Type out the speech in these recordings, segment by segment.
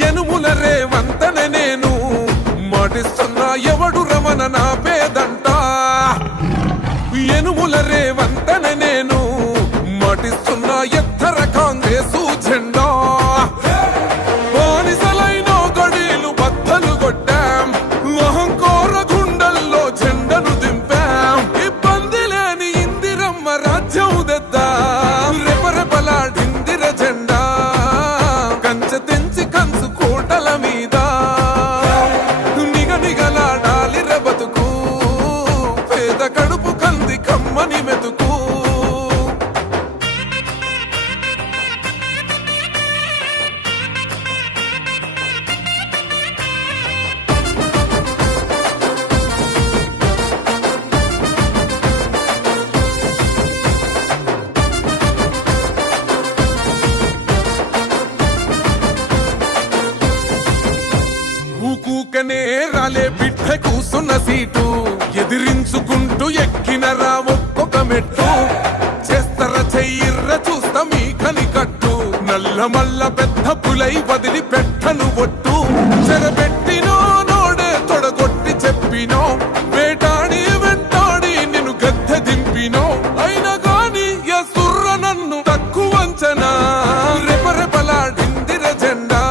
ఎనుముల రేవంతనే నేను మాటిస్తున్నా ఎవడు రమణ నా పేదంట ఎనుముల రేవంతనే నేను మాటిస్తున్నా ఎత్తర కాంగ్రెసు జెండా బానిసలైన గడీలు బద్దలు కొట్టాం అహంకార గుండెల్లో జెండను దింపాం ఇబ్బంది లేని ఇందిరమ్మ రాజ్యం తెద్దాం రెపరెపలాడిందిర జెండా కంచె తెంచి కంచు కోటల మీద నిగనిగలాడాలి బతుకు పేద కడుపు కంది కమ్మని మెతుకు ఊకూకనే రాలే బిడ్డ కూసున్న సీటు ఎదిరించుకుంటూ ఎక్కినరా ఒక్కొక్క మెట్టు చేస్తర చెయ్యిర్ర చూస్తా మీ కనికట్టు నల్ల మల్ల పెద్ద పులై వదిలి పెట్టను ఒట్టు చెరబెట్టినో నోడే తొడగొట్టి చెప్పినో వేటాడి వెంటాడి నిన్ను గద్దె దింపినో అయినా గాని ఎసుర్ర నన్ను తక్కువంచనా రెపరెపలాడిందిర జెండా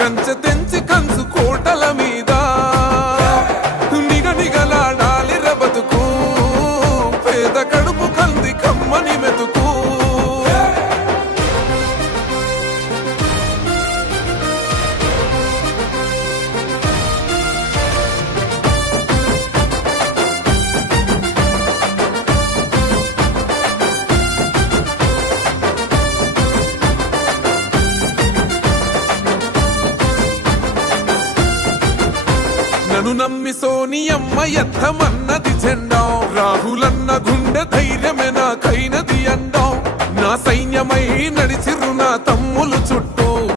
కంచె తెంచి కంచు కోటల మీద నిగనిగలాడాలి బతుకు పేద కడుపు కంది కమ్మని మెతుకు నన్ను నమ్మి సోనియమ్మ ఎత్తమన్నది జెండా రాహులన్న గుండె ధైర్యమే నాకైనది అండా నా సైన్యమై నడిచి